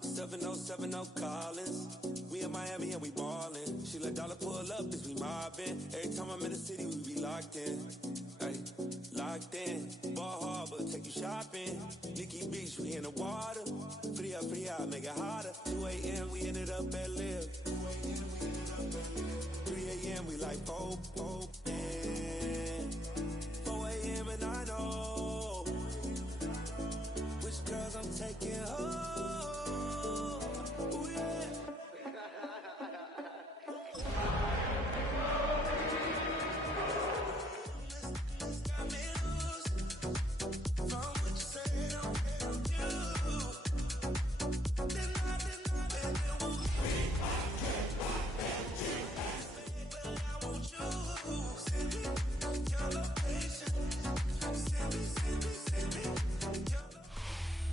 7070 Collins. We in Miami and we ballin'. She let dollar pull up, cause we mobbin'. Every time I'm in the city, we be locked in. Ay, locked in. Ball Harbor, take you shopping. Nikki Beach, we in the water. Free up, make it hotter. 2 a.m., we ended up at Live. 3 a.m., we like Pope. 4 a.m. and I know which girls I'm taking home. Ooh, yeah.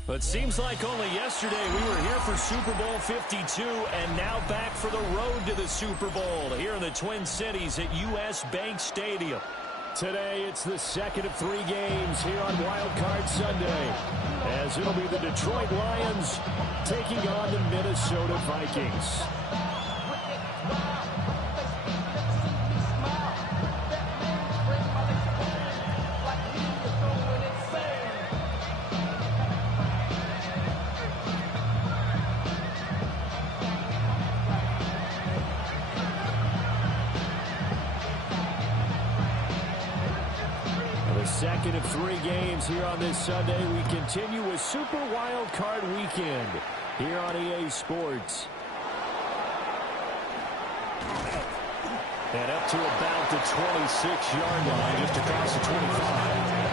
But it seems like only yesterday we were here for Super Bowl 52 and now back for the road to the Super Bowl here in the Twin Cities at US Bank Stadium. Today it's the second of 3 games here on Wild Card Sunday, as it'll be the Detroit Lions taking on the Minnesota Vikings. Second of 3 games here on this Sunday. We continue with Super Wild Card Weekend here on EA Sports. And up to about the 26-yard line, just across the 25.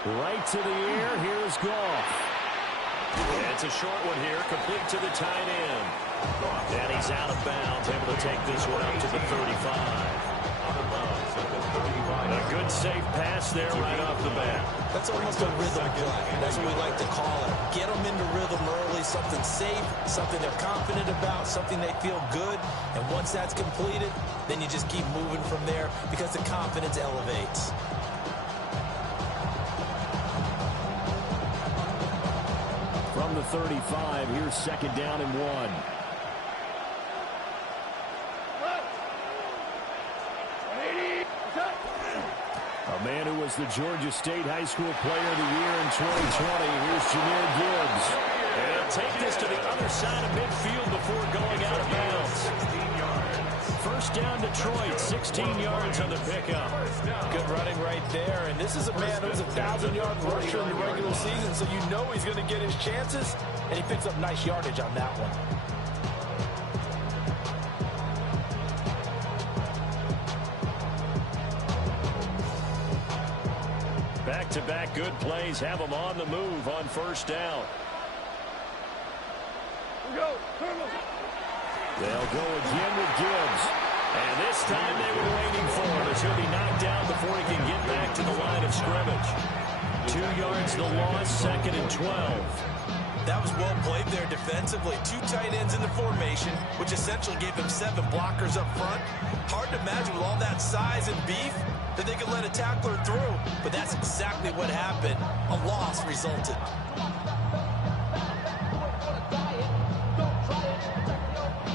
Right to the air, here's Goff. Yeah, it's a short one here, complete to the tight end. And he's out of bounds, able to take this one up to the 35. A good safe pass there right off the bat. That's almost a rhythm play. That's what we like to call it. Get them into rhythm early, something safe, something they're confident about, something they feel good. And once that's completed, then you just keep moving from there because the confidence elevates. From the 35, here's second down and 1. A man who was the Georgia State High School Player of the Year in 2020. Here's Jahmyr Gibbs. And he'll take this to the other side of midfield before going out of bounds. First down Detroit, 16 yards on the pickup. Good running right there. And this is a man who's a 1,000-yard rusher in the regular season, so you know he's going to get his chances. And he picks up nice yardage on that one. Back-to-back good plays have them on the move on first down. They'll go again with Gibbs. And this time they were waiting for him as he'll be knocked down before he can get back to the line of scrimmage. 2 yards the loss, second and 12. That was well played there defensively. 2 tight ends in the formation, which essentially gave them 7 blockers up front. Hard to imagine with all that size and beef that they could let a tackler through. But that's exactly what happened. A loss resulted.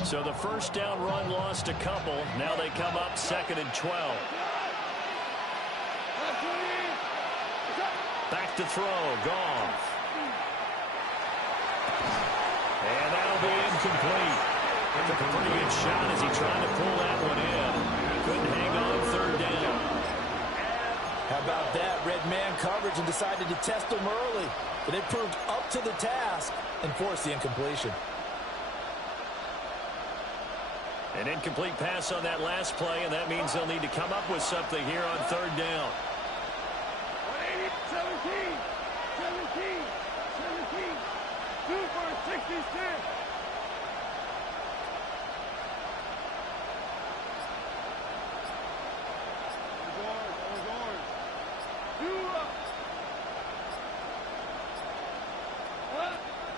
So the first down run lost a couple. Now they come up second and 12. Back to throw, Goff. And that'll be incomplete. Took a pretty good shot as he tried to pull that one in. Couldn't hang on third down. How about that? Red man coverage and decided to test him early. but they proved up to the task and forced the incompletion. An incomplete pass on that last play, and that means they'll need to come up with something here on third down. 17, 2 for 66.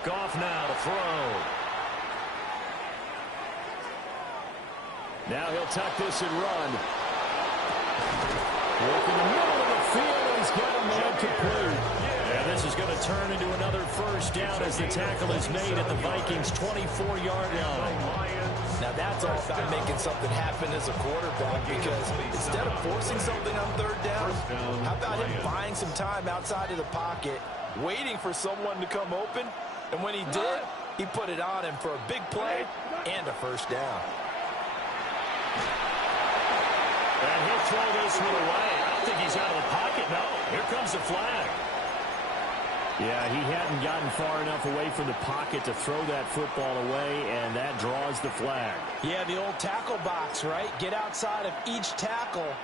Goff now to throw. Now he'll tuck this and run. Work in the middle of the field. He's got a man complete. And this is going to turn into another first down as the tackle is made at the Vikings' 24-yard line. Now that's all about making something happen as a quarterback, because instead of forcing something on third down, how about him buying some time outside of the pocket, waiting for someone to come open, and when he did, he put it on him for a big play and a first down. And he'll throw this one away. I don't think he's out of the pocket. No, here comes the flag. Yeah, he hadn't gotten far enough away from the pocket to throw that football away, and that draws the flag. Yeah, the old tackle box, right? Get outside of each tackle,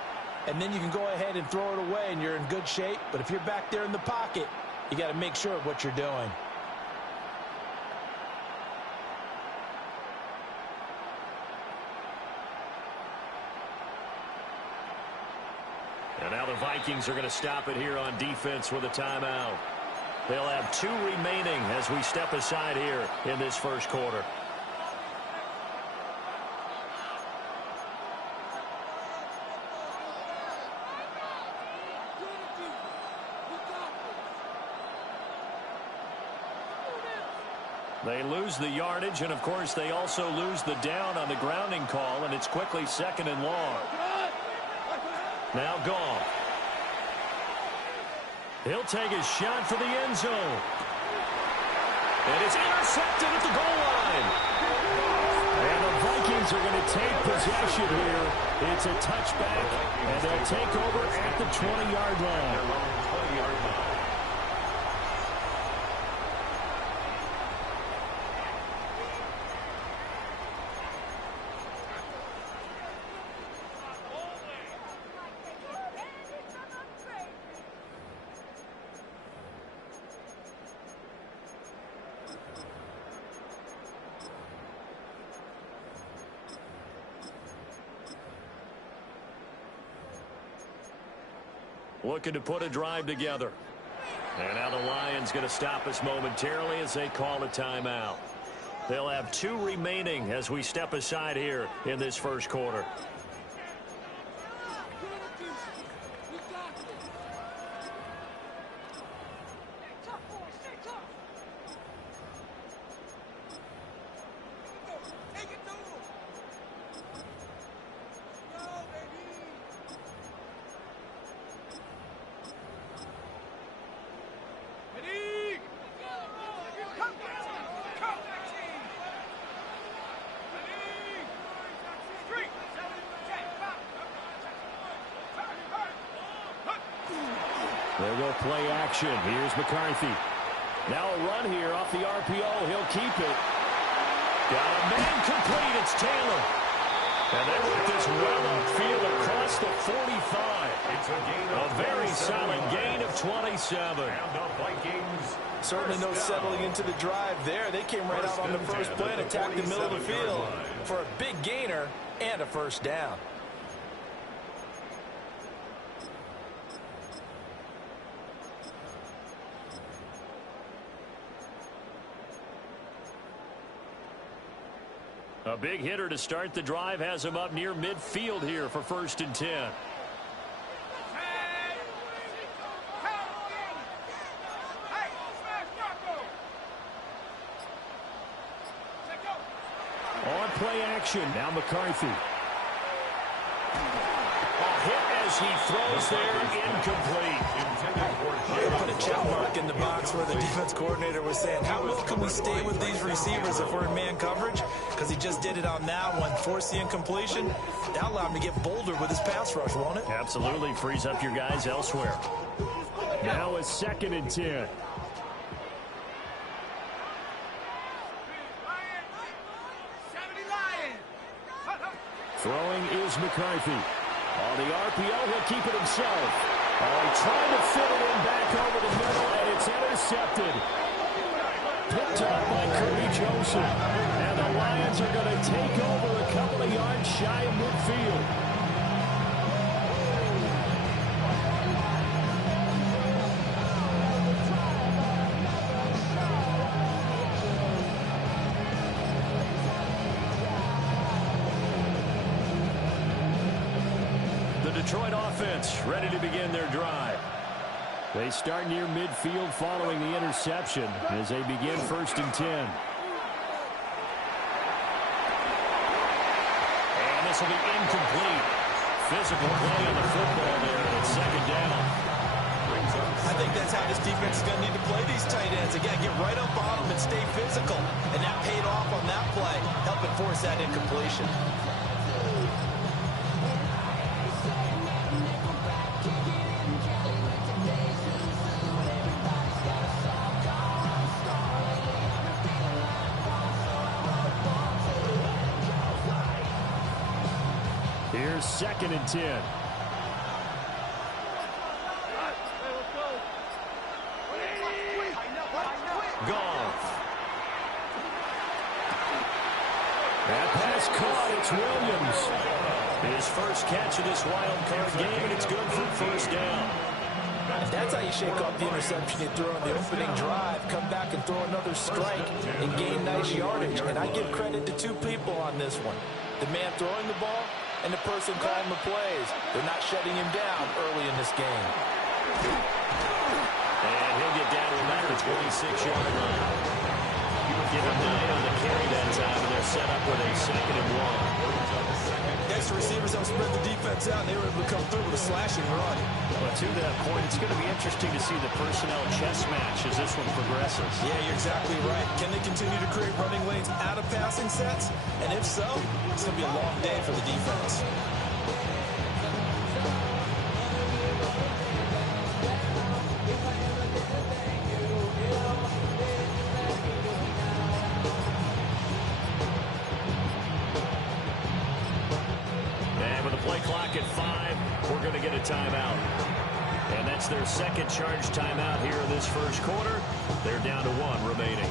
and then you can go ahead and throw it away, and you're in good shape. But if you're back there in the pocket, you got to make sure of what you're doing. And now the Vikings are going to stop it here on defense with a timeout. They'll have 2 remaining as we step aside here in this first quarter. They lose the yardage, and of course they also lose the down on the grounding call, and it's quickly 2nd and long. Now Goff. He'll take his shot for the end zone. And it's intercepted at the goal line. And the Vikings are going to take possession here. It's a touchback, and they'll take over at the 20-yard line. Looking to put a drive together. And now the Lions going to stop us momentarily as they call a timeout. They'll have 2 remaining as we step aside here in this first quarter. They'll go play action. Here's McCarthy. Now a run here off the RPO. He'll keep it. Got a man complete. It's Taylor. And they work this well upfield across the 45. A very solid gain of 27. Certainly no settling into the drive there. They came right out on the first play and attacked the middle of the field for a big gainer and a first down. A big hitter to start the drive has him up near midfield here for 1st and 10. On play action, now McCarthy. A hit as he throws there, incomplete. Put a check mark in the box where the defense coordinator was saying, how well can we stay with these receivers if we're in man coverage? Because he just did it on that one, forced the incompletion. That allowed him to get bolder with his pass rush, won't it? Absolutely, frees up your guys elsewhere. Now a 2nd and 10. Throwing is McCarthy. On the RPO, he'll keep it himself. Oh, trying to fit it in back over the middle, and it's intercepted. Picked up by Kirby Joseph. And the Lions are going to take over a couple of yards shy of midfield. Detroit offense ready to begin their drive. They start near midfield following the interception as they begin 1st and 10. And this will be incomplete. Physical play on the football there, and it's 2nd down. I think that's how this defense is going to need to play these tight ends. Again, get right up on them and stay physical. And that paid off on that play, helping force that incompletion. Here's 2nd and 10. Goff. That pass caught. It's Williams. His first catch of this wild card game, and it's good for 1st down. That's how you shake off the interception you throw on the opening drive. Come back and throw another strike and gain nice yardage. And I give credit to 2 people on this one. The man throwing the ball and the person calling the plays. They're not shutting him down early in this game. And he'll get down to about the 26-yard line. Give him 9 on the carry that time, and they're set up with a 2nd and 1. Extra receivers help spread the defense out, and they were able to come through with a slashing run. But to that point, it's going to be interesting to see the personnel chess match as this one progresses. Yeah, you're exactly right. Can they continue to create running lanes out of passing sets? And if so, it's going to be a long day for the defense. Clock at 5. We're going to get a timeout. And that's their 2nd charge timeout here in this 1st quarter. They're down to 1 remaining.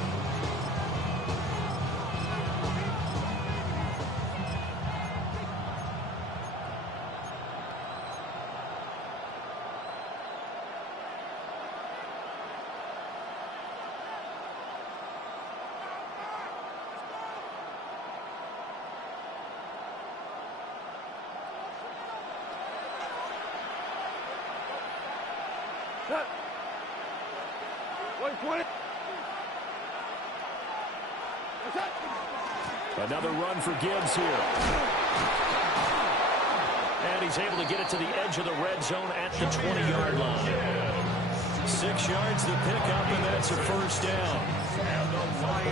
Another run for Gibbs here. And he's able to get it to the edge of the red zone at the 20-yard line. 6 yards to pick up, and that's a 1st down.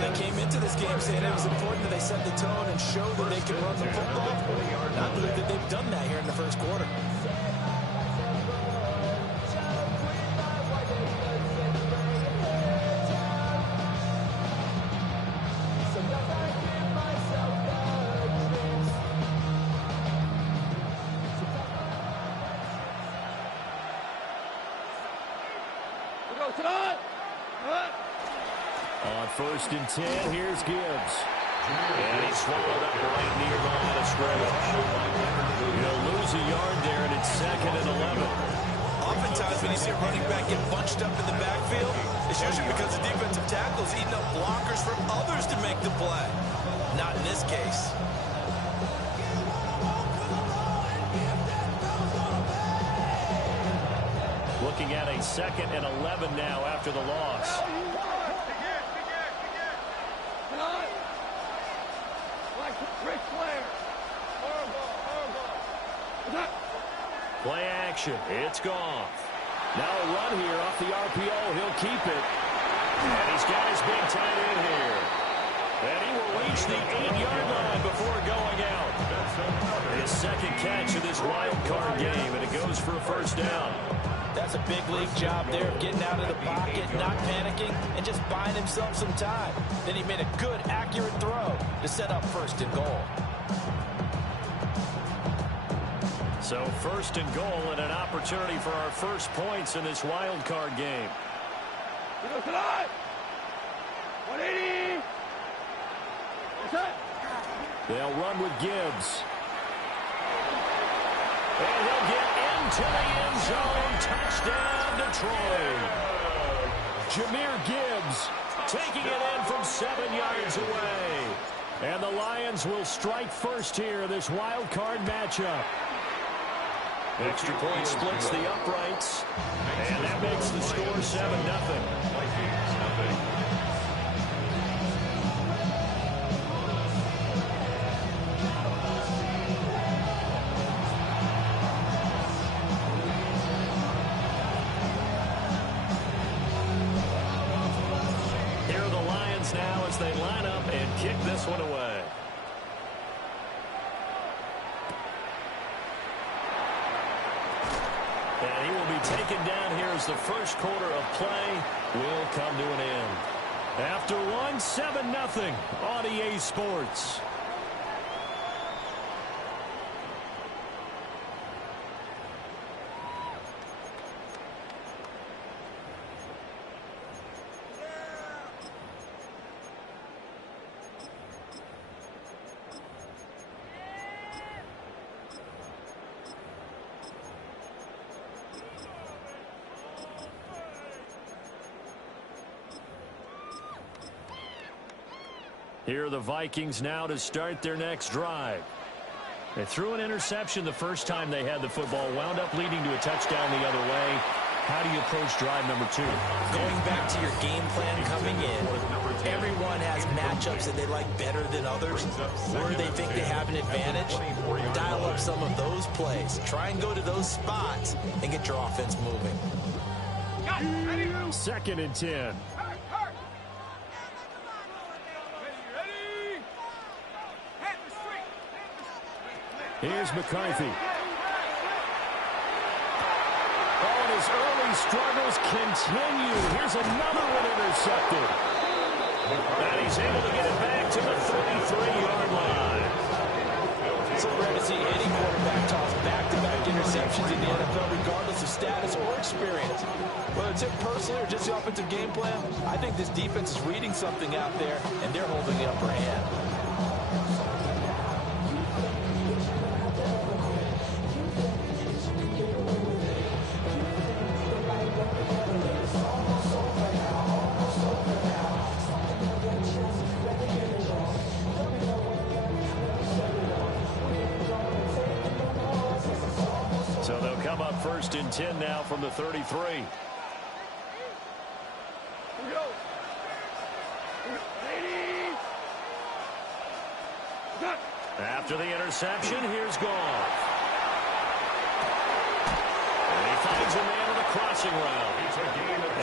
They came into this game saying it was important that they set the tone and show that they can run the football. I believe that they've done that here in the 1st quarter. On 1st and 10, here's Gibbs. And he's swallowed up right near the line of scrimmage. He'll lose a yard there, and it's 2nd and 11. Oftentimes when you see a running back get bunched up in the backfield, it's usually because the defensive tackle's eating up blockers from others to make the play. Not in this case. Looking at a 2nd and 11 now after the loss. Play action. It's Goff. Now a run here off the RPO. He'll keep it. And he's got his big tight end here. And he will reach the 8-yard line before going out. His 2nd catch of this wild card game, and it goes for a 1st down. That's a big league job there of getting out of the pocket, not panicking, and just buying himself some time. Then he made a good, accurate throw to set up 1st and goal. So first and goal and an opportunity for our first points in this wild card game. 180. They'll run with Gibbs. And he'll get into the end zone. Touchdown, Detroit. Jahmyr Gibbs taking it in from 7 yards away. And the Lions will strike first here, this wild card matchup. Extra point splits the uprights. And that makes the score 7-0. Now as they line up and kick this one away. And he will be taken down here as the first quarter of play will come to an end. After one, 7-0 on EA Sports. Here are the Vikings now to start their next drive. They threw an interception the first time they had the football, wound up leading to a touchdown the other way. How do you approach drive number 2? Going back to your game plan coming in, everyone has matchups that they like better than others, where they think they have an advantage. Dial up some of those plays. Try and go to those spots and get your offense moving. 2nd and 10. Here's McCarthy. Oh, and his early struggles continue. Here's another one intercepted. And he's able to get it back to the 33-yard line. So rare to see any quarterback toss back-to-back interceptions in the NFL, regardless of status or experience. Whether it's him personally or just the offensive game plan, I think this defense is reading something out there, and they're holding the upper hand. So they'll come up 1st and 10 now from the 33. After the interception, here's Goff. And he finds a man on the crossing route.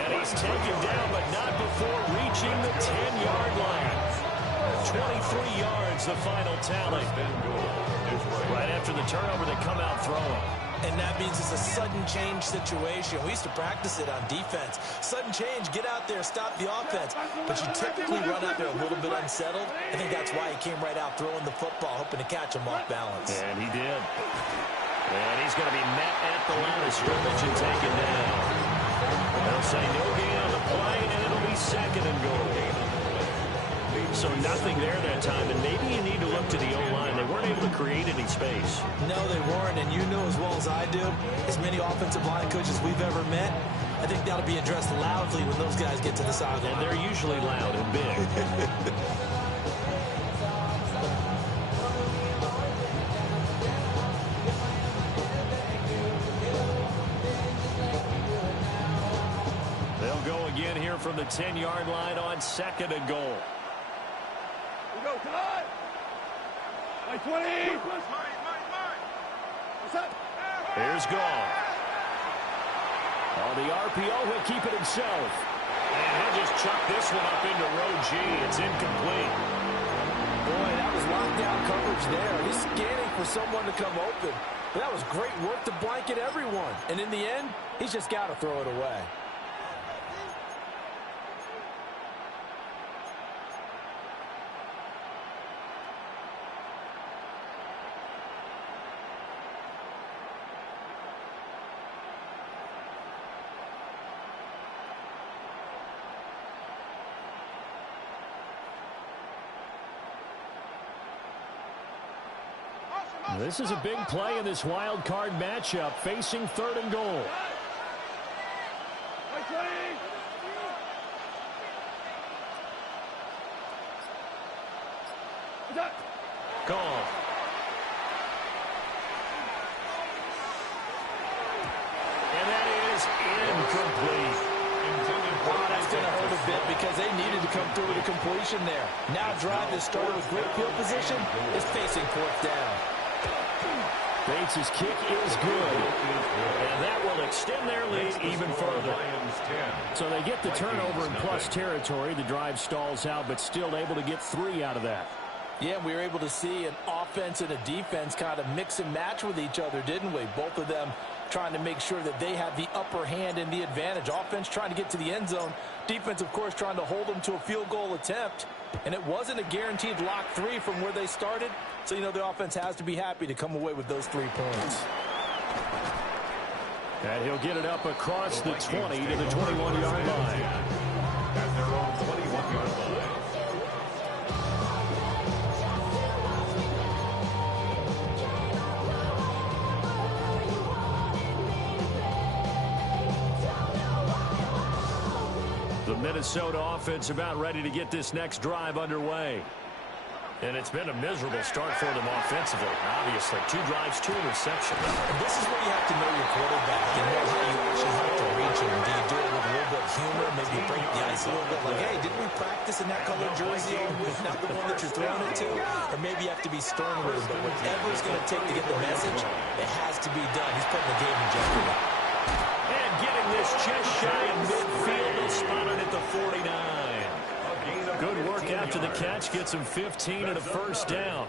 And he's taken down, but not before reaching the 10-yard line. 23 yards, the final tally. Right after the turnover, they come out throwing. And that means it's a sudden change situation. We used to practice it on defense. Sudden change, get out there, stop the offense. But you typically run out there a little bit unsettled. I think that's why he came right out throwing the football, hoping to catch him off balance. And he did. And he's going to be met at the line of scrimmage and taken down. They'll say no gain on the play, and it'll be 2nd and goal. So nothing there that time, and maybe you need to look to the O-line. They weren't able to create any space. No, they weren't, and you know as well as I do, as many offensive line coaches we've ever met, I think that'll be addressed loudly when those guys get to the sideline. And they're usually loud and big. They'll go again here from the 10-yard line on 2nd and goal. Go, come on! Like 20! What's up? Here's Goff. On the RPO, he'll keep it himself. And he'll just chuck this one up into row G. It's incomplete. Boy, that was lockdown coverage there. He's scanning for someone to come open. But that was great work to blanket everyone. And in the end, he's just got to throw it away. This is a big play in this wild card matchup, facing 3rd and goal. Call. And that is incomplete. Oh, that's going to hurt a bit because they needed to come through with a completion there. Now drive that started with great field position is facing 4th down. Bates' kick is good, and that will extend their lead even further. So they get the turnover in plus territory. The drive stalls out, but still able to get 3 out of that. Yeah, we were able to see an offense and a defense kind of mix and match with each other, didn't we? Both of them trying to make sure that they have the upper hand and the advantage. Offense trying to get to the end zone. Defense, of course, trying to hold them to a field goal attempt. And it wasn't a guaranteed lock 3 from where they started. So, you know, the offense has to be happy to come away with those 3 points. And he'll get it up across the 20 to the 21-yard line. At their own 21-yard line. The Minnesota offense about ready to get this next drive underway. And it's been a miserable start for them offensively. Obviously, 2 drives, 2 interceptions. And this is where you have to know your quarterback and know how you actually have to reach him. Do you do it with a little bit of humor, maybe break the ice a little bit, like, hey, didn't we practice in that colored jersey with not the one that you're throwing it to? Or maybe you have to be stern with him, but whatever it's going to take to get the message, it has to be done. He's putting the game in jeopardy. And getting this just shy of midfield is spotted at the 49. Good work after the catch, gets him 15 and a 1st down.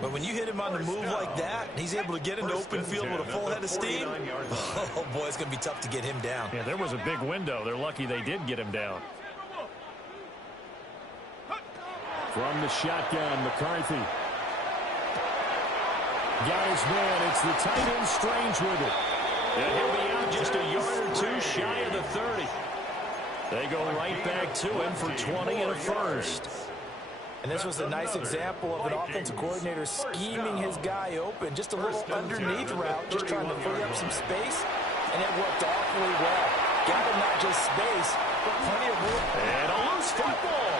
But when you hit him on the move like that, he's able to get into open field with a full head of steam. Oh, boy, it's going to be tough to get him down. Yeah, there was a big window. They're lucky they did get him down. From the shotgun, McCarthy. Got his man. It's the tight end Strange with it. And he'll be out just a yard or 2 shy of the 30. They go right back to him for 20 and a 1st. And this was a nice example of an offensive coordinator scheming his guy open. Just a little underneath route, just trying to free up some space. And it worked awfully well. Got him not just space, but plenty of room. And a loose football.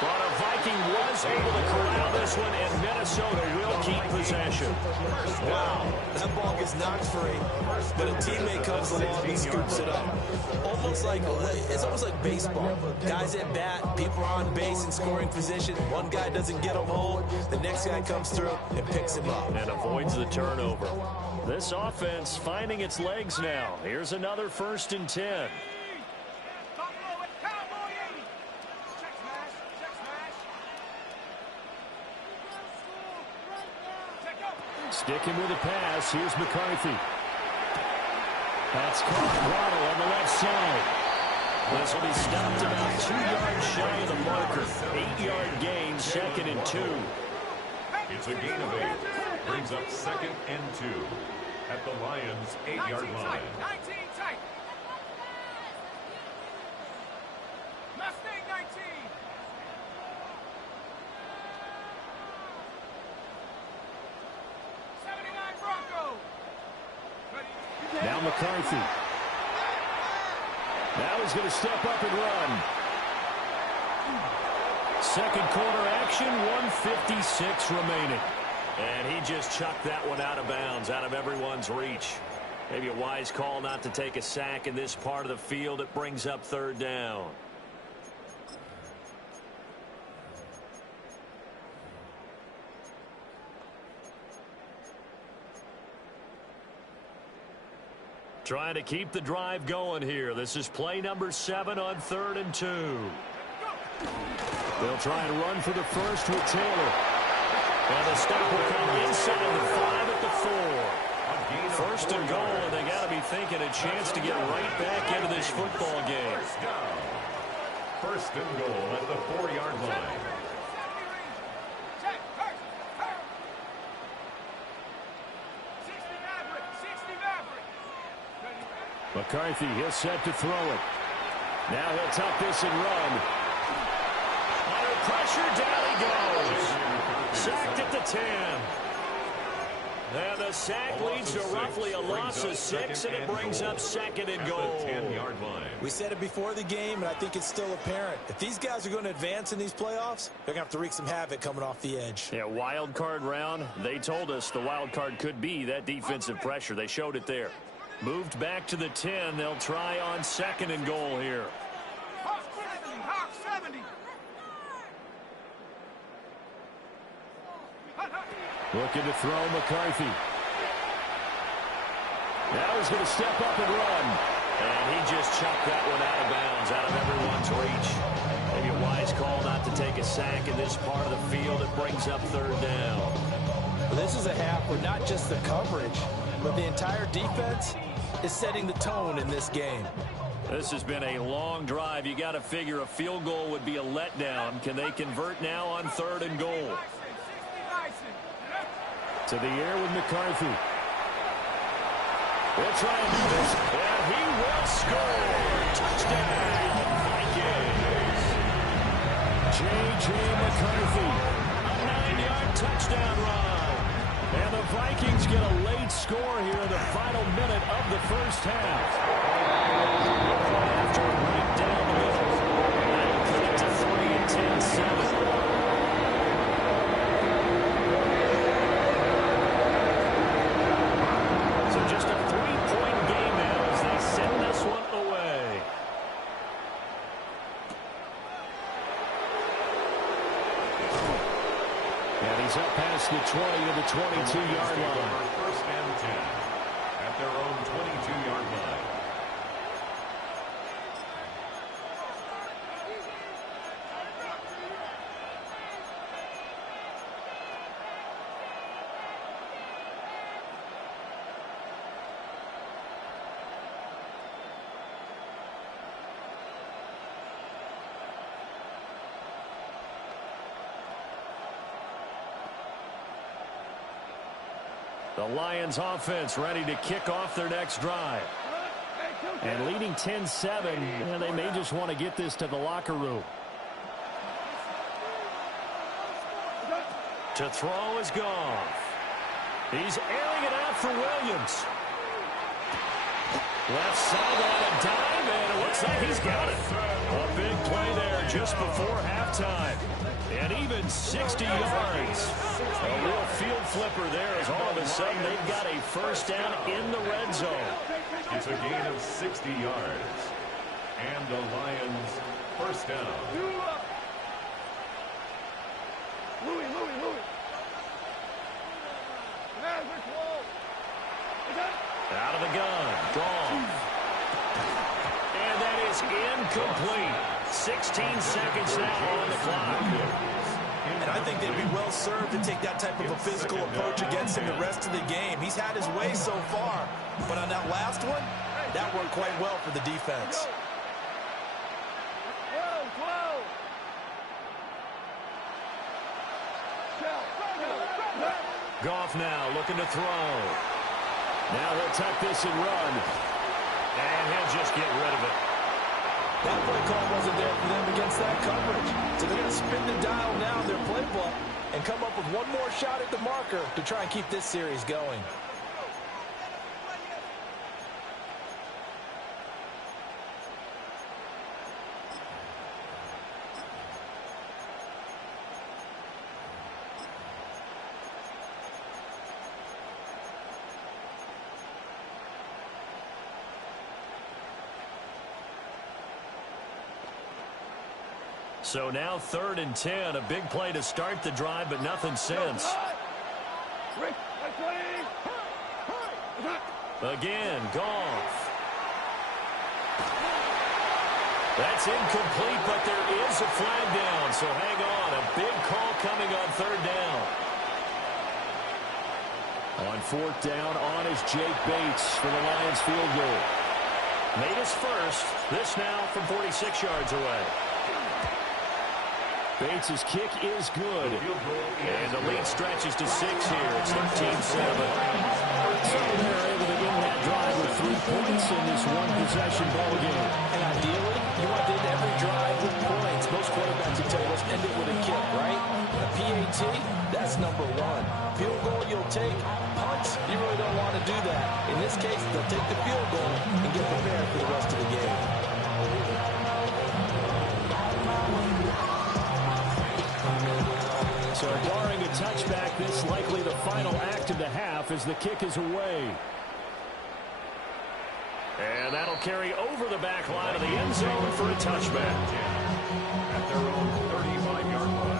But a Viking was able to corral this one, and Minnesota will keep possession. Wow, that ball gets knocked free, but a teammate comes along and scoops it up. It's almost like baseball. Guys at bat, people are on base in scoring position. One guy doesn't get him home, the next guy comes through and picks him up. And avoids the turnover. This offense finding its legs now. Here's another 1st and 10. Sticking with a pass. Here's McCarthy. That's caught. Waddle on the left side. This will be stopped about 2 yards shy of the marker. 8-yard gain, 2nd and 2. It's a gain of 8. Brings up 2nd and 2. At the Lions' 8-yard line. 19 tight. Mustang 19. Now McCarthy. Now he's going to step up and run. 2nd quarter action, 1:56 remaining. And he just chucked that one out of bounds, out of everyone's reach. Maybe a wise call not to take a sack in this part of the field. It brings up 3rd down. Trying to keep the drive going here. This is play number 7 on 3rd and 2. They'll try and run for the first with Taylor. And the stop will come inside the 5 at the 4. 1st and goal, and they got to be thinking a chance to get right back into this football game. 1st and goal at the 4-yard line. McCarthy, he'll set to throw it. Now he'll tuck this and run. Under pressure, down he goes. Sacked at the 10. And the sack leads to roughly a loss of 6, and it brings up 2nd and goal. 10-yard line. We said it before the game, and I think it's still apparent. If these guys are going to advance in these playoffs, they're going to have to wreak some havoc coming off the edge. Yeah, wild card round. They told us the wild card could be that defensive pressure. They showed it there. Moved back to the 10. They'll try on 2nd and goal here. Hawk 70. Looking to throw McCarthy. Now he's going to step up and run. And he just chucked that one out of bounds, out of everyone's reach. Maybe a wise call not to take a sack in this part of the field. It brings up 3rd down. Well, this is a half where not just the coverage, but the entire defense is setting the tone in this game. This has been a long drive. You got to figure a field goal would be a letdown. Can they convert now on 3rd and goal? To the air with McCarthy. They'll try and do this, and he will score. Touchdown, Vikings. J.J. McCarthy, a 9-yard touchdown run. And the Vikings get a late score here in the final minute of the first half. After a break down the middle, that'll cut it to 3 and 10-7. Just a 3-point game now as they send this one away. And he's up past the 20 to the 22-yard line. 1st and 10 at their own 22-yard line. The Lions offense ready to kick off their next drive. And leading 10-7, and they may just want to get this to the locker room. To throw is Goff. He's airing it out for Williams. Left side on a dive, and it looks like he's got it. A big play there just before halftime. And even 60 yards. A real field flipper there as all of a sudden they've got a 1st down in the red zone. It's a gain of 60 yards. And the Lions 1st down. Louis. Out of the gun. Gone. And that is incomplete. 16 seconds now on the clock. And I think they'd be well served to take that type of a physical approach against him the rest of the game. He's had his way so far, but on that last one, that worked quite well for the defense. Goff now looking to throw. Now he'll tuck this and run. And he'll just get rid of it. That play call wasn't there for them against that coverage. So they're going to spin the dial now in their playbook and come up with one more shot at the marker to try and keep this series going. So now 3rd and 10, a big play to start the drive, but nothing since. Again, Goff. That's incomplete, but there is a flag down, so hang on. A big call coming on 3rd down. On 4th down, on is Jake Bates for the Lions field goal. Made his first. This now from 46 yards away. Bates' kick is good. And the lead stretches to 6 here. It's 13-7. So they're able to end that drive with 3 points in this one-possession ball game. And ideally, you want to end every drive with points. Most quarterbacks would tell you let's end it with a kick, right? A PAT, that's number 1. Field goal you'll take. Punts, you really don't want to do that. In this case, they'll take the field goal and get prepared for the rest of the game. So barring a touchback, this likely the final act of the half as the kick is away. And that'll carry over the back line of the end zone for a touchback. At their own 35-yard line.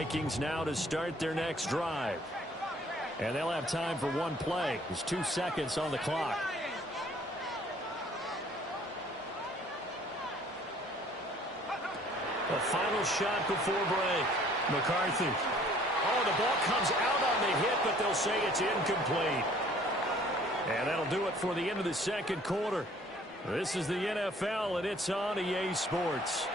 Vikings now to start their next drive. And they'll have time for one play. There's 2 seconds on the clock. The final shot before break. McCarthy. Oh, the ball comes out on the hit, but they'll say it's incomplete. And that'll do it for the end of the second quarter. This is the NFL, and it's on EA Sports.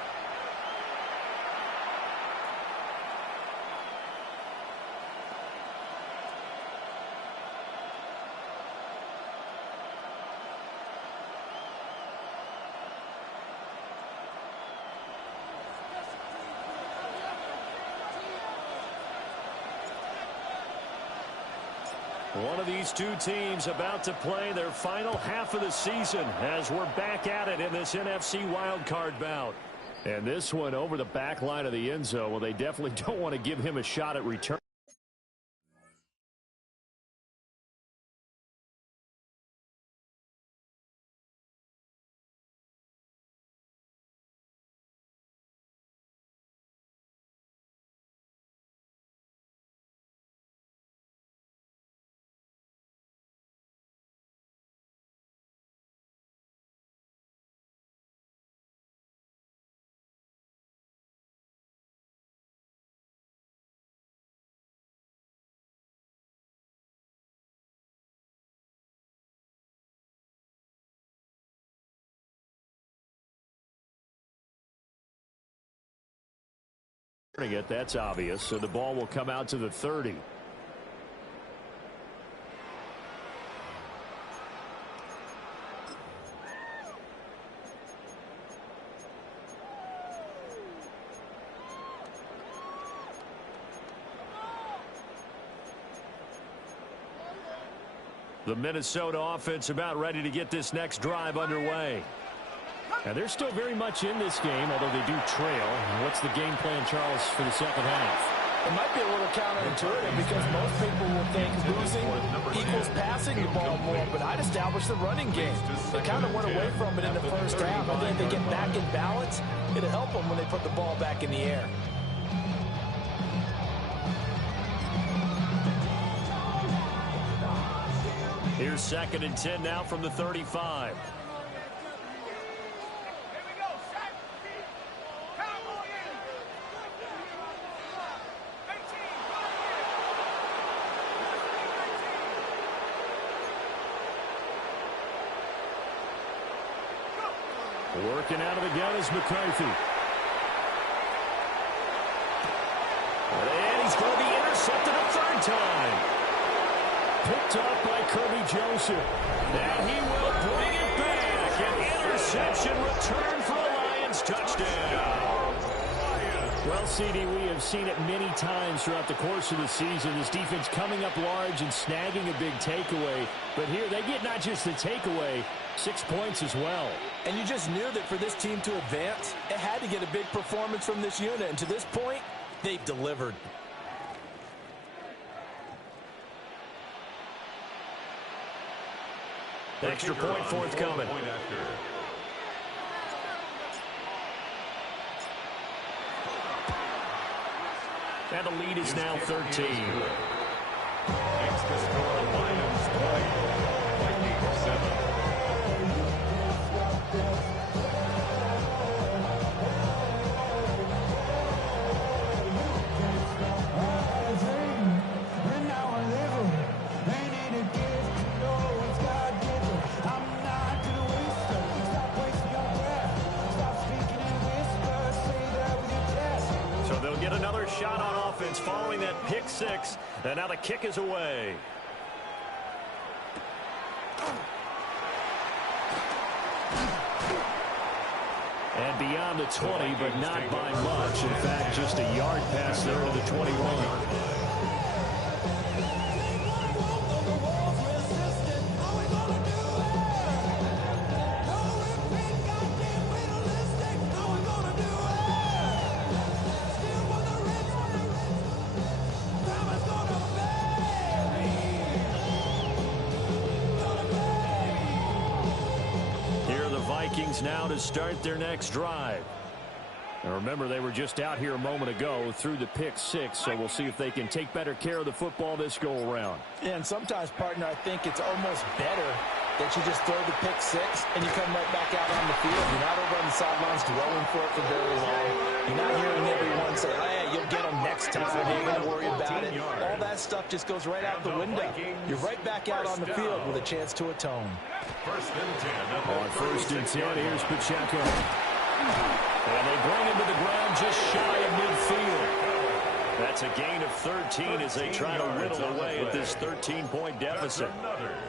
One of these two teams about to play their final half of the season as we're back at it in this NFC wildcard bout. And this one over the back line of the end zone. Well, they definitely don't want to give him a shot at return. It, that's obvious, so the ball will come out to the 30. The Minnesota offense about ready to get this next drive underway. And they're still very much in this game, although they do trail. What's the game plan, Charles, for the second half? It might be a little counterintuitive because most people will think losing equals passing the ball more, but I'd establish the running game. They kind of went away from it in the first half. I think if they get back in balance, it'll help them when they put the ball back in the air. Here's 2nd and 10 now from the 35. Working out of the gun is McCarthy. And he's going to be intercepted a third time. Picked up by Kirby Joseph. And he will bring it back. An interception return for a Lions touchdown. Well, CD, we have seen it many times throughout the course of the season. This defense coming up large and snagging a big takeaway. But here they get not just the takeaway, 6 points as well. And you just knew that for this team to advance, it had to get a big performance from this unit. And to this point, they've delivered. Extra point forthcoming. And the lead is now 13. Makes the score Lions 20, Vikings 7. shot on offense following that pick six. And now the kick is away. And beyond the 20, but not by much. In fact, just a yard pass there to the 21. Now to start their next drive. And remember, they were just out here a moment ago through the pick six, so we'll see if they can take better care of the football this go-around. Yeah, and sometimes, partner, I think it's almost better that you just throw the pick six and you come right back out on the field. You're not over on the sidelines dwelling for it for very long. You're not hearing everyone say, hey, you'll get them next time. You ain't going to worry about it. All that stuff just goes right out the window. You're right back out on the field with a chance to atone. First and 10. On first and 10, here's Pacheco. And they bring him to the ground just shy of midfield. That's a gain of 13 as they try to whittle away at this 13-point deficit.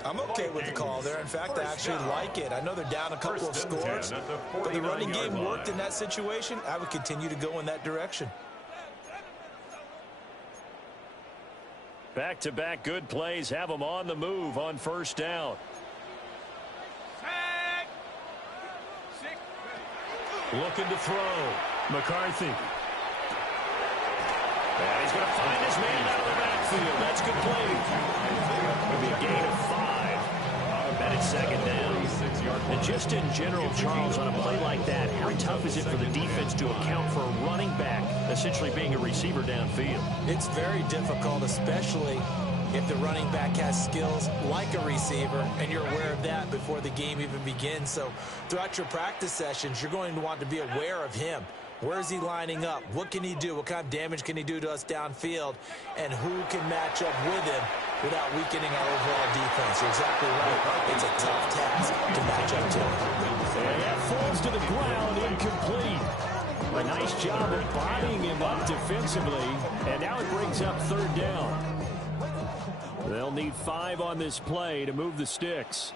I'm okay with the call there. In fact, I actually like it. I know they're down a couple of scores, but the running game worked in that situation. I would continue to go in that direction. Back-to-back good plays have them on the move on first down. Looking to throw. McCarthy. And he's going to find his man out of the backfield. That's good play. It'll be a gain of 5. And it's second down. And just in general, Charles, on a play like that, how tough is it for the defense to account for a running back essentially being a receiver downfield? It's very difficult, especially if the running back has skills like a receiver, and you're aware of that before the game even begins. So throughout your practice sessions, you're going to want to be aware of him. Where is he lining up? What can he do? What kind of damage can he do to us downfield? And who can match up with him without weakening our overall defense? You're exactly right. It's a tough task to match up to him. And that falls to the ground, incomplete. A nice job of bodying him up defensively, and now it brings up third down. They'll need 5 on this play to move the sticks.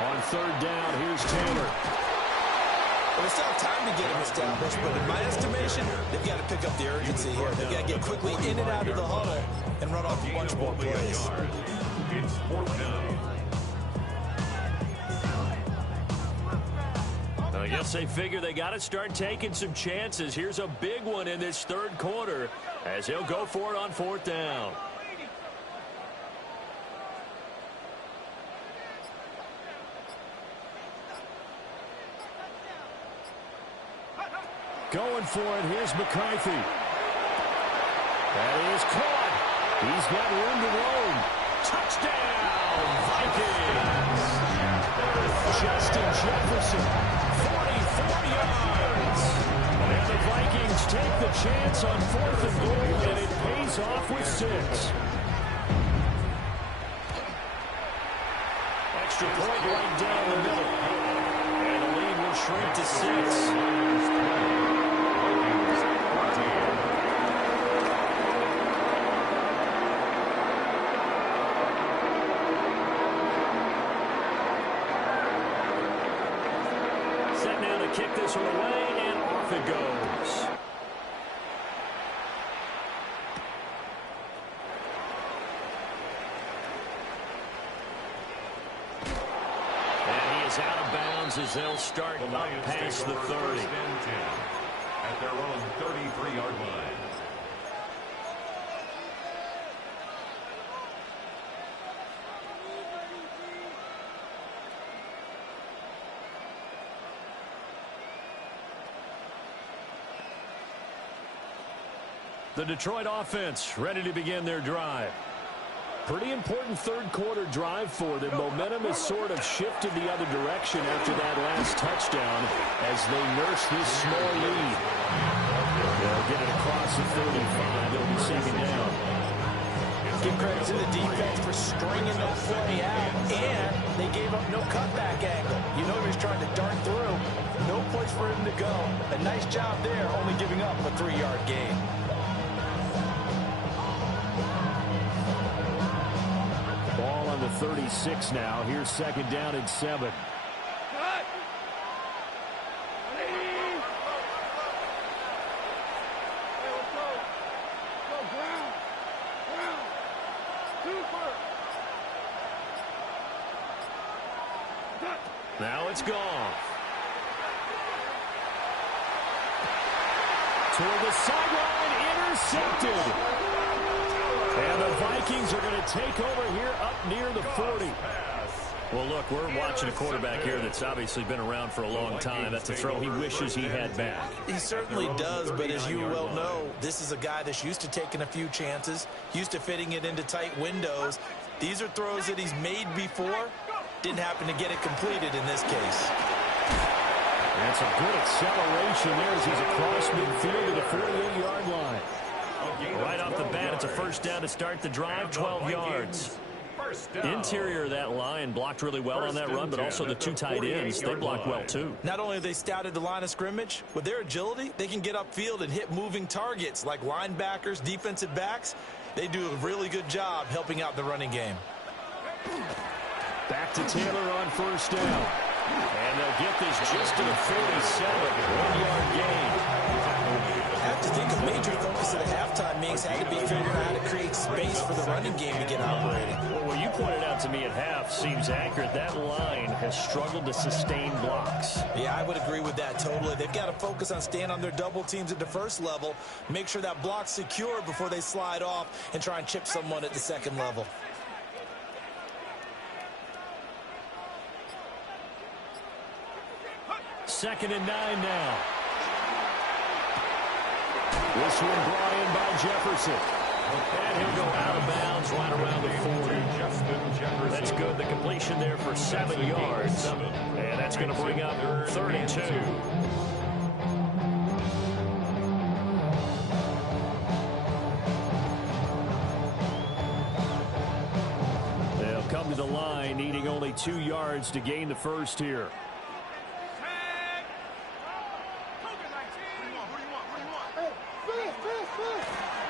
On third down, here's Taylor. Well, they still have time to get him established, but in my estimation, they've got to pick up the urgency here. They've got to get quickly in and out of the huddle and run off a bunch more plays. It's fourth down. I guess they figure they got to start taking some chances. Here's a big one in this third quarter as he'll go for it on fourth down. Going for it, here's McCarthy. That is caught. He's got room to roam. Touchdown, Vikings. Justin Jefferson, 44 yards. And the Vikings take the chance on fourth and goal, and it pays off with 6. Extra point right down the middle. And the lead will shrink to 6. Kick this one away, and off it goes. And he is out of bounds as they'll start up past the 30. At their own 33-yard line. The Detroit offense ready to begin their drive. Pretty important third quarter drive for them. Momentum has sort of shifted the other direction after that last touchdown as they nurse this small lead. They'll get it across the 35. It'll be second down. It's Give credit to the defense for stringing that play out, and they gave up no cutback angle. You know he was trying to dart through. No place for him to go. A nice job there, only giving up a 3-yard gain. Ball on the 36 now. Here's second down and 7. Now it's gone. Toward the sideline, intercepted. And the Vikings are going to take over here up near the 40. Well, look, we're watching a quarterback here that's obviously been around for a long time. That's a throw he wishes he had back. He certainly does, but as you well know, this is a guy that's used to taking a few chances, used to fitting it into tight windows. These are throws that he's made before. Didn't happen to get it completed in this case. That's a good acceleration there as he's across midfield to the 48-yard line. Right off the bat, it's a first down to start the drive, 12 yards. Interior of that line blocked really well on that run, but also the two tight ends, they blocked well too. Not only have they scouted the line of scrimmage, with their agility, they can get upfield and hit moving targets like linebackers, defensive backs. They do a really good job helping out the running game. Back to Taylor on first down. And they'll get this just to the 47, 1-yard gain. I have to think a major focus at the halftime meetings had to be figuring out how to create space for the running game to get operating. Well, what you pointed out to me at half seems accurate. That line has struggled to sustain blocks. Yeah, I would agree with that totally. They've got to focus on staying on their double teams at the first level, make sure that block's secure before they slide off and try and chip someone at the second level. Second and 9 now. This one brought in by Jefferson. And he'll go out of bounds right around the 40. That's good. The completion there for 7 yards. And that's going to bring up 32. They'll come to the line, needing only 2 yards to gain the first here.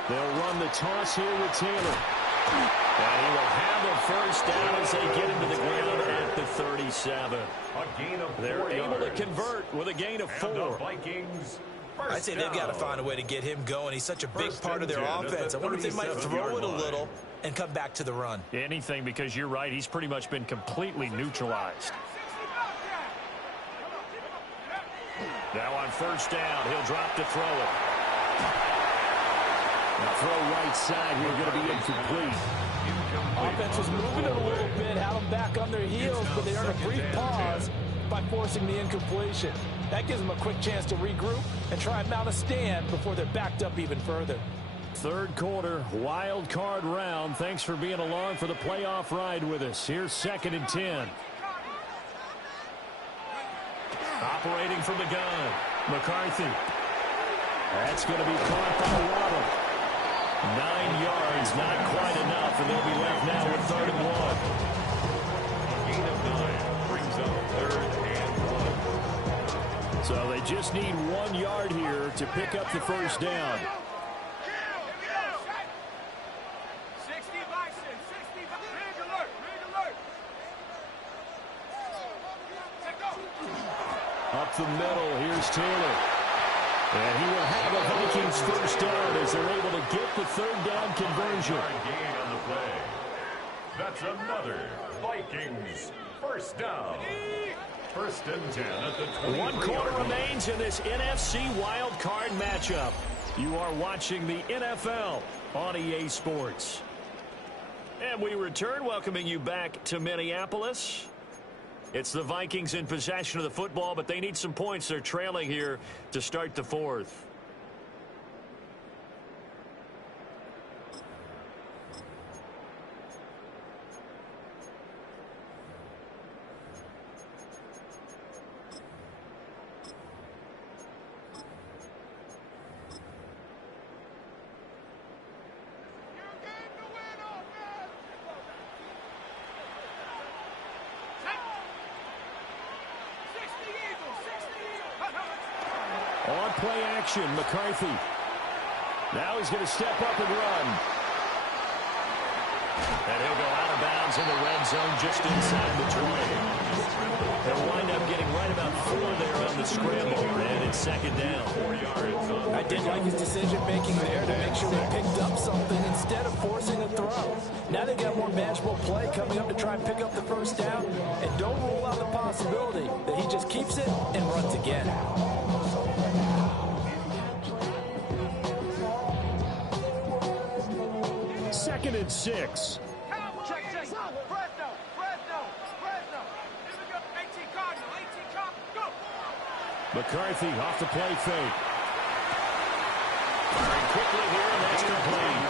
They'll run the toss here with Taylor. And he will have the first down as they get him to the ground at the 37. They're able to convert with a gain of 4. I'd say they've got to find a way to get him going. He's such a big part of their offense. I wonder if they might throw it a little and come back to the run. Anything, because you're right. He's pretty much been completely neutralized. Now on first down, he'll drop to throw it. Throw right side here, going to be incomplete. Offense was moving it a little bit, had them back on their heels, but they earned a brief pause by forcing the incompletion. That gives them a quick chance to regroup and try and mount a stand before they're backed up even further. Third quarter, wild card round. Thanks for being along for the playoff ride with us. Here's second and 10. Operating from the gun, McCarthy. That's going to be caught by Rawdogg. 9 yards, not quite enough, and they'll be left now with 3rd and 1. A gain of 9 brings up 3rd and 1. So they just need 1 yard here to pick up the first down. 60 Bison, 60 Rig alert, rig alert. Up the middle, here's Taylor. And he will have a Vikings first down as they're able to get the 3rd down conversion. Gain on the play. That's another Vikings first down. 1st and 10 at the 23. 1 quarter remains in this NFC wild card matchup. You are watching the NFL on EA Sports. And we return, welcoming you back to Minneapolis. It's the Vikings in possession of the football, but they need some points. They're trailing here to start the 4th. On play action, McCarthy. Now he's going to step up and run. And he'll go out of bounds in the red zone just inside the 20. They'll wind up getting right about 4 there on the scramble, and it's second down. I did like his decision-making there to make sure they picked up something instead of forcing a throw. Now they got more manageable play coming up to try and pick up the first down, and don't rule out the possibility that he just keeps it and runs again. Second and 6. Check. Fresno. Here we go. 18 Cardinal. Go. McCarthy off the play fake. Very quickly here, and that's complete.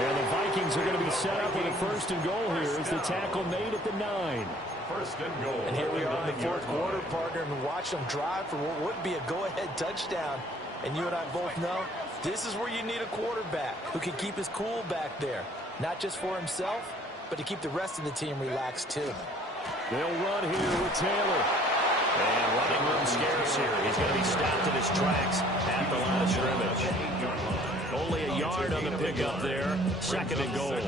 And the Vikings are going to be set up with a first and goal here as the tackle made at the 9. First and goal. And here we are in the fourth quarter, partner, and watch them drive for what would be a go-ahead touchdown. And you and I both know this is where you need a quarterback who can keep his cool back there. Not just for himself, but to keep the rest of the team relaxed too. They'll run here with Taylor. And running room scarce here. He's going to be stopped in his tracks at the line of scrimmage. Only a yard on the pickup there. Second and goal.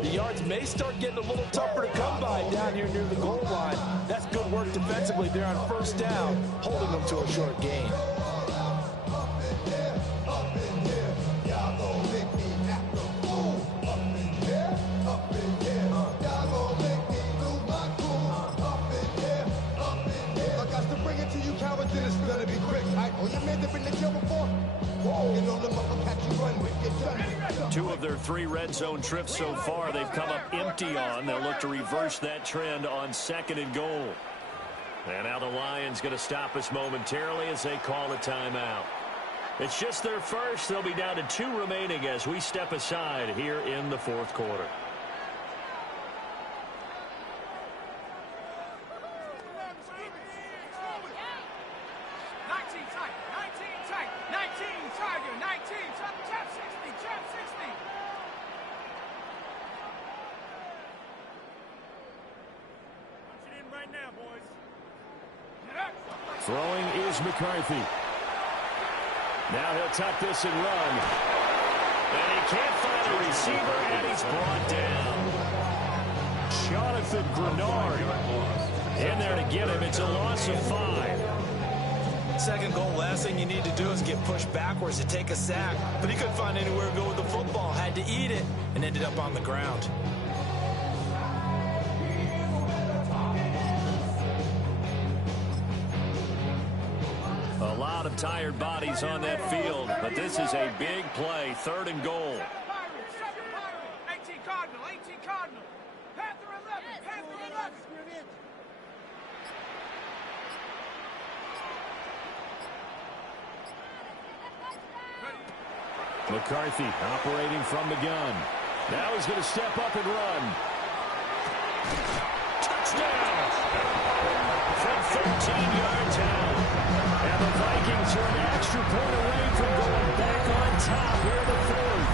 The yards may start getting a little tougher to come by down here near the goal line. That's good work defensively there on first down, holding them to a short gain. Two of their 3 red zone trips so far they've come up empty on. They'll look to reverse that trend on second and goal. And now the Lions going to stop us momentarily as they call a timeout. It's just their first. They'll be down to 2 remaining as we step aside here in the fourth quarter. Throwing is McCarthy. Now he'll tuck this and run. And he can't find a receiver, and he's brought down. Jonathan Grenard in there to get him. It's a loss of 5. Second goal, last thing you need to do is get pushed backwards to take a sack. But he couldn't find anywhere to go with the football. Had to eat it and ended up on the ground. A lot of tired bodies on that field, but this is a big play. Third and goal. 18 Cardinal. Panther 11. McCarthy operating from the gun. Now he's going to step up and run. Touchdown! From 13 yards out. And the Vikings are an extra point away from going back on top here in the fourth.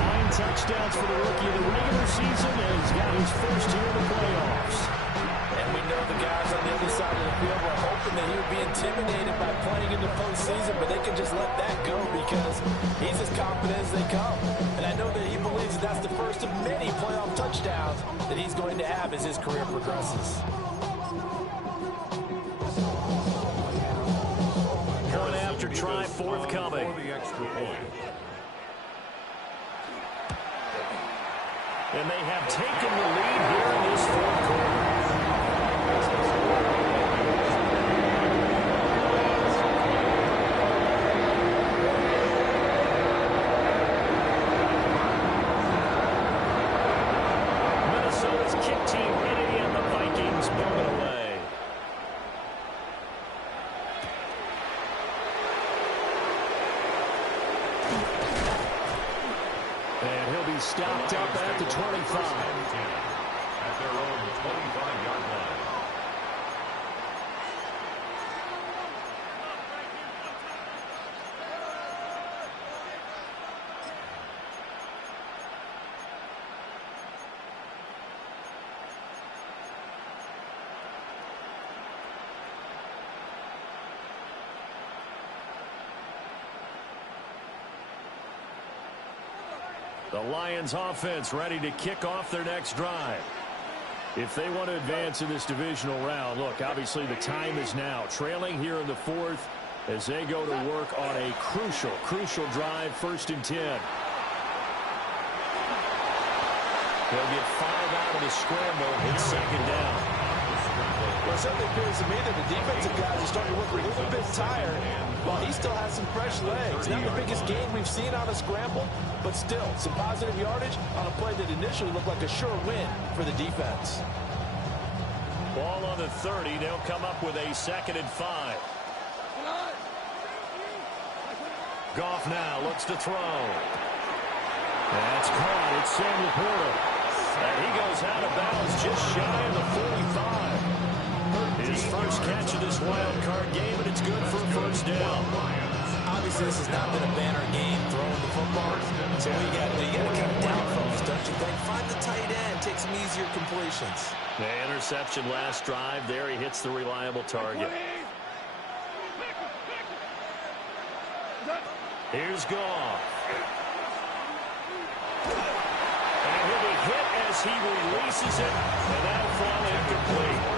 9 touchdowns for the rookie of the regular season, and he's got his first here in the playoffs. And we know the guys on the other side of the field were hoping that he would be intimidated by playing in the postseason, but they can just let that go because he's as confident as they come. And I know that he believes that that's the first of many playoff touchdowns that he's going to have as his career progresses. Going after try forthcoming. And they have taken the lead here in this fourth quarter. Minnesota's kick team hitting and the Vikings moving away. And he'll be stopped up at the 25. At their own 25-yard line. The Lions offense ready to kick off their next drive. If they want to advance in this divisional round, look, obviously the time is now. Trailing here in the fourth as they go to work on a crucial drive, 1st and 10. They'll get 5 out of the scramble. It's 2nd down. Well, it certainly appears to me that the defensive guys are starting to look a little bit tired while he still has some fresh legs. Not the biggest gain we've seen on a scramble, but still some positive yardage on a play that initially looked like a sure win for the defense. Ball on the 30. They'll come up with a 2nd and 5. Goff now looks to throw. That's caught. It's Sam Laporta. And he goes out of bounds just shy of the 45. His first catch of this wild card game, and it's good for a 1st down. Obviously, this has not been a banner game throwing the football. So you got to cut down from this, don't you think? Find the tight end, take some easier completions. The interception last drive. There he hits the reliable target. Here's Goff. And he'll be hit as he releases it, and that'll fall incomplete.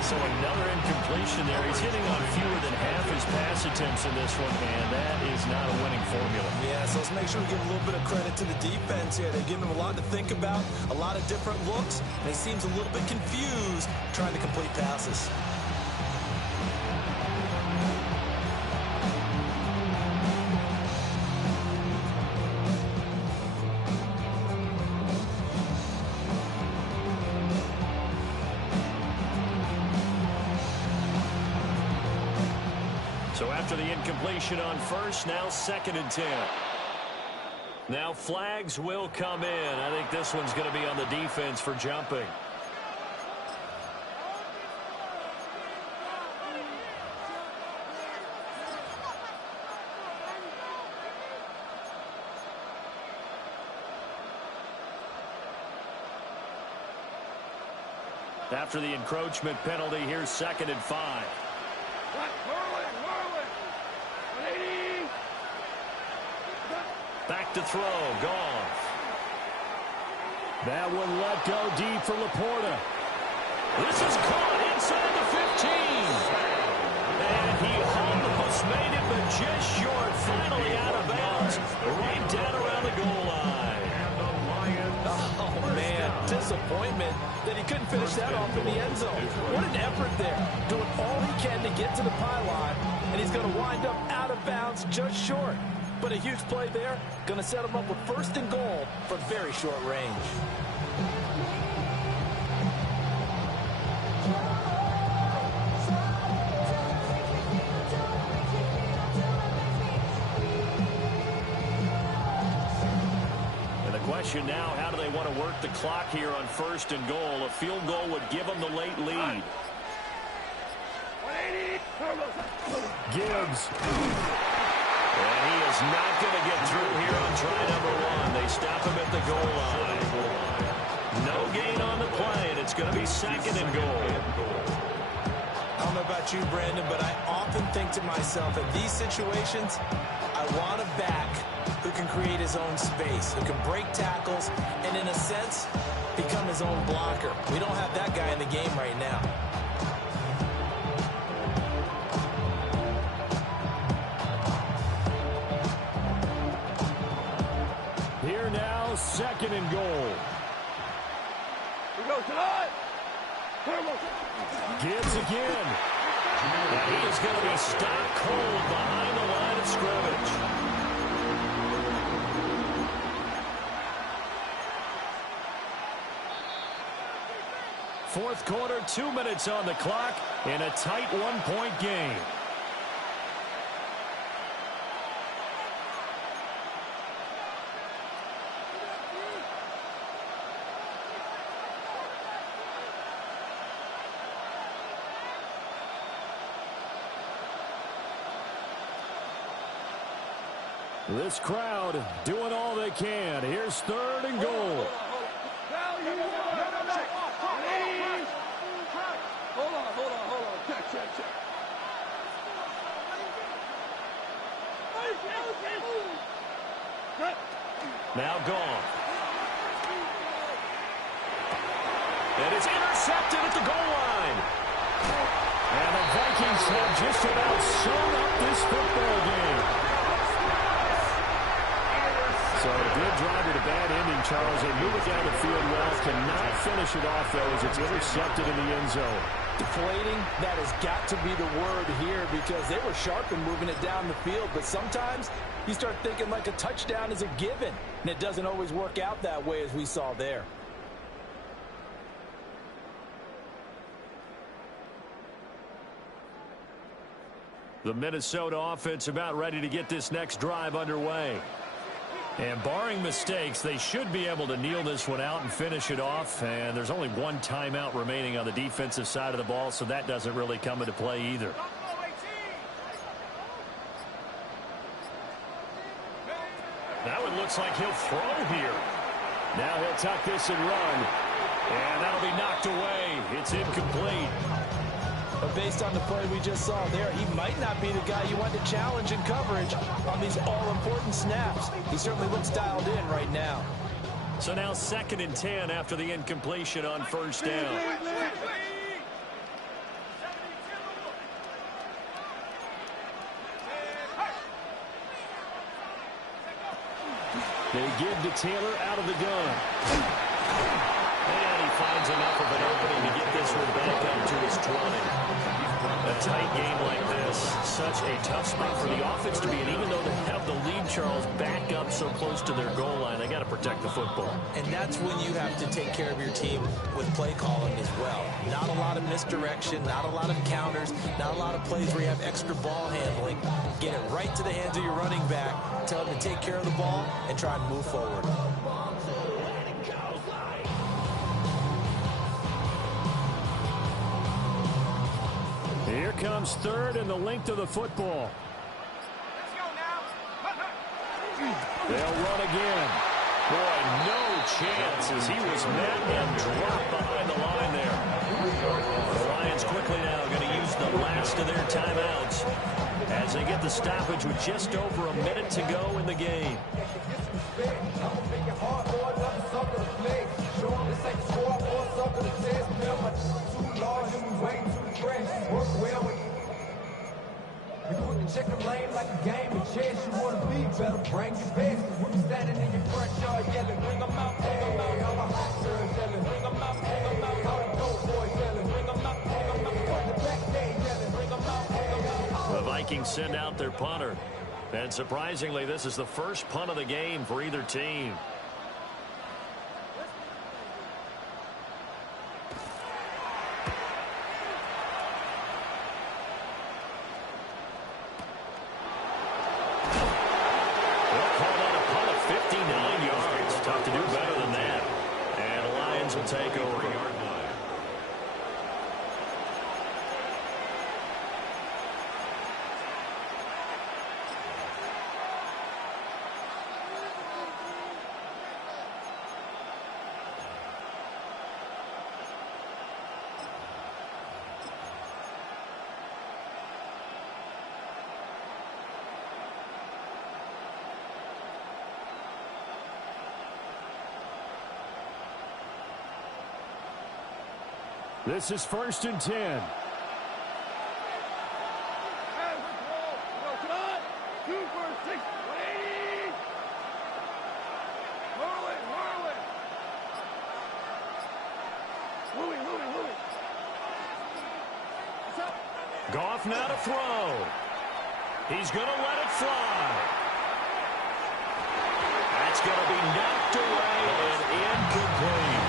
So another incompletion there. He's hitting on fewer than half his pass attempts in this one, and that is not a winning formula. Yeah, so let's make sure we give a little bit of credit to the defense here. They've given him a lot to think about, a lot of different looks, and he seems a little bit confused trying to complete passes. So after the incompletion on 1st, now 2nd and 10. Now flags will come in. I think this one's going to be on the defense for jumping. After the encroachment penalty, here's 2nd and 5. Back to throw. Goff. That one let go deep for Laporta. This is caught inside the 15. And he almost made it, but just short. Finally out of bounds. Right down around the goal line. Oh, man. Disappointment that he couldn't finish that off in the end zone. What an effort there. Doing all he can to get to the pylon, and he's going to wind up out of bounds just short. But a huge play there, going to set him up with 1st and goal from very short range. And the question now, how do they want to work the clock here on 1st and goal? A field goal would give them the late lead. Gibbs. And he is not going to get through here on try number 1. They stop him at the goal line. No gain on the play, and it's going to be 2nd and goal. I don't know about you, Brandon, but I often think to myself, in these situations, I want a back who can create his own space, who can break tackles, and in a sense, become his own blocker. We don't have that guy in the game right now. Here now, 2nd and goal. Gibbs again. And he is going to be stopped cold behind the line of scrimmage. Fourth quarter, 2 minutes on the clock in a tight 1-point game. This crowd doing all they can. Here's 3rd and goal. Hold on. Check. Now gone. And it's intercepted at the goal line. And the Vikings have just about sewn up this football game. So a good drive with a bad ending, Charles. They move it down the field well. Cannot finish it off, though, as it's intercepted in the end zone. Deflating, that has got to be the word here because they were sharp in moving it down the field. But sometimes you start thinking like a touchdown is a given, and it doesn't always work out that way as we saw there. The Minnesota offense about ready to get this next drive underway. And barring mistakes, they should be able to kneel this one out and finish it off. And there's only one timeout remaining on the defensive side of the ball, so that doesn't really come into play either. Now it looks like he'll throw here. Now he'll tuck this and run. And that'll be knocked away. It's incomplete. But based on the play we just saw there, he might not be the guy you want to challenge in coverage on these all-important snaps. He certainly looks dialed in right now. So now 2nd and 10 after the incompletion on first down. They give to Taylor out of the gun. And he finds enough of an opening to get this one back up to his 20. A tight game like this, such a tough spot for the offense to be in. Even though they have the lead, Charles, back up so close to their goal line, they got to protect the football. And that's when you have to take care of your team with play calling as well. Not a lot of misdirection, not a lot of counters, not a lot of plays where you have extra ball handling. Get it right to the hands of your running back, tell him to take care of the ball, and try and move forward. Here comes 3rd and the length of the football. Let's go now. They'll run again. Boy, no chance as he was met and dropped behind the line there. The Lions quickly now going to use the last of their timeouts as they get the stoppage with just over a minute to go in the game. Check the lane like a game of chess. You want to be better, bring your best. When you standing in your front yard yelling, bring them out, bring them out. All the hot girls yelling, bring them out, bring them out. All the dope boys yelling, bring them out, bring them out. From the back day yelling, bring them out, bring them out. The Vikings send out their punter. And surprisingly, this is the first punt of the game for either team. Will take over. This is 1st and 10. Goff now to throw. He's going to let it fly. That's going to be knocked away and incomplete.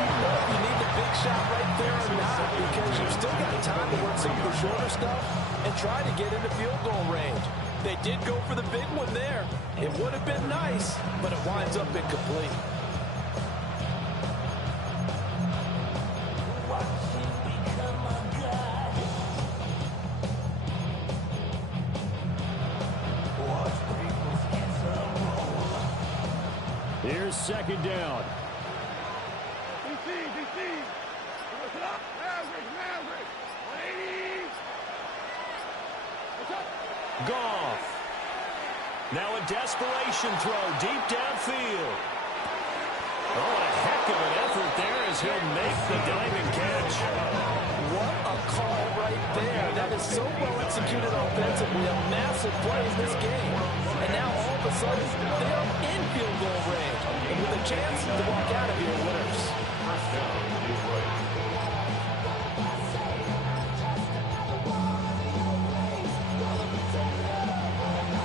You need the big shot right there or not, because you've still got time to work some of the shorter stuff and try to get into field goal range. They did go for the big one there. It would have been nice, but it winds up incomplete. Here's 2nd down. Goff. Now a desperation throw deep downfield. Oh, a heck of an effort there as he'll make the diving catch. What a call right there. That is so well executed offensively. A massive play in this game. And now all of a sudden, they are in field goal range. And with a chance to walk out of here winners. First down, Detroit.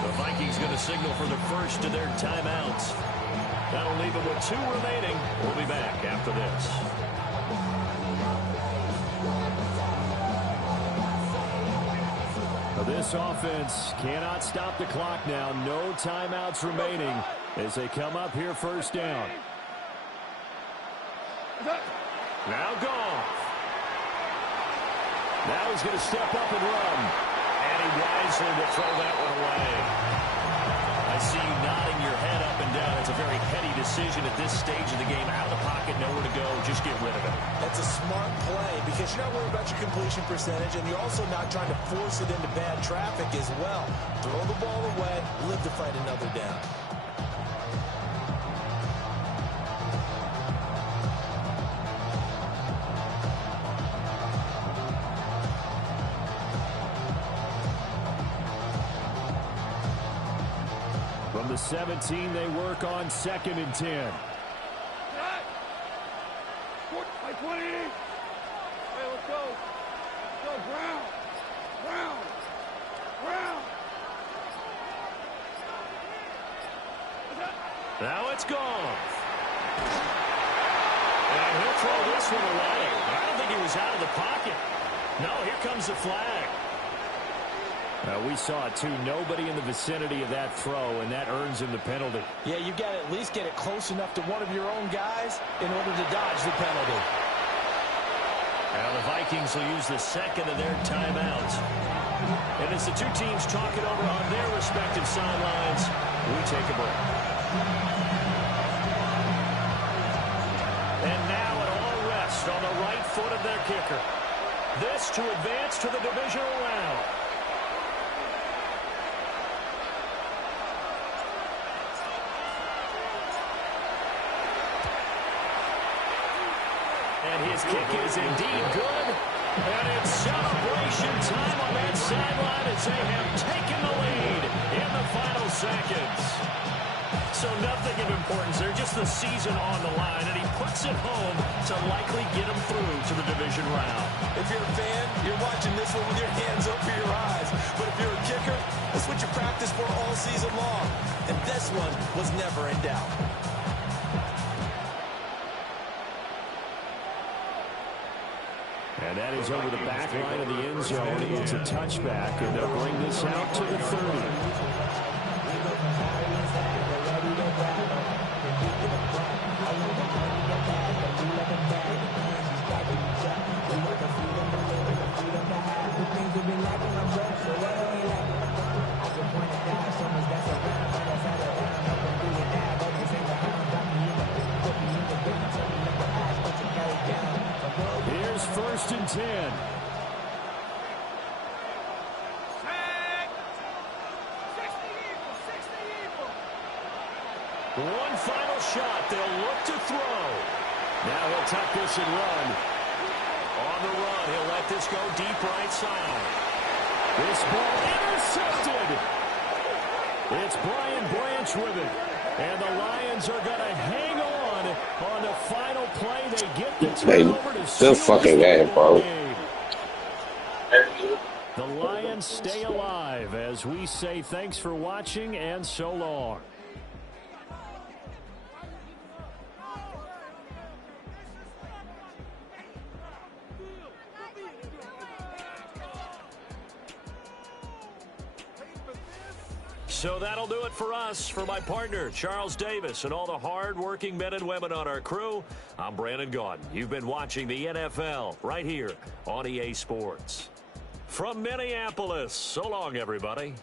The Vikings going to signal for the first of their timeouts. That'll leave them with 2 remaining. We'll be back after this. This offense cannot stop the clock now. No timeouts remaining as they come up here first down. Now Goff. Now he's going to step up and run. And he wisely will throw that one away. I see you nodding your head up and down. It's a very heady decision at this stage of the game. Out of the pocket, nowhere to go. Just get rid of it. That's a smart play because you're not worried about your completion percentage, and you're also not trying to force it into bad traffic as well. Throw the ball away, live to fight another down. From the 17, they work on 2nd and 10. By 20. Hey, let's go. Let's go. Brown. Brown. Brown. Now it's gone. And he'll throw this one away. I don't think he was out of the pocket. No, here comes the flag. We saw it, too. Nobody in the vicinity of that throw, and that earns him the penalty. Yeah, you've got to at least get it close enough to one of your own guys in order to dodge the penalty. Now the Vikings will use the second of their timeouts. And as the two teams talk it over on their respective sidelines, we take a break. And now it all rests on the right foot of their kicker. This to advance to the divisional round. And his kick is indeed good. And it's celebration time on that sideline as they have taken the lead in the final seconds. So nothing of importance there, just the season on the line, and he puts it home to likely get him through to the division round. If you're a fan, you're watching this one with your hands over your eyes. But if you're a kicker, that's what you practice for all season long. And this one was never in doubt. And that is over the back line of the end zone. It's a touchback, and they'll bring this out to the 30. First and 10. One final shot. They'll look to throw. Now he'll tuck this and run. On the run, he'll let this go deep right side. This ball intercepted. It's Brian Branch with it. And the Lions are going to hang on the final play. They get the turnover to good fucking game, bro. The Lions stay alive as we say thanks for watching and so long. So that'll do it for us. For my partner, Charles Davis, and all the hard-working men and women on our crew, I'm Brandon Gaudin. You've been watching the NFL right here on EA Sports. From Minneapolis, so long, everybody.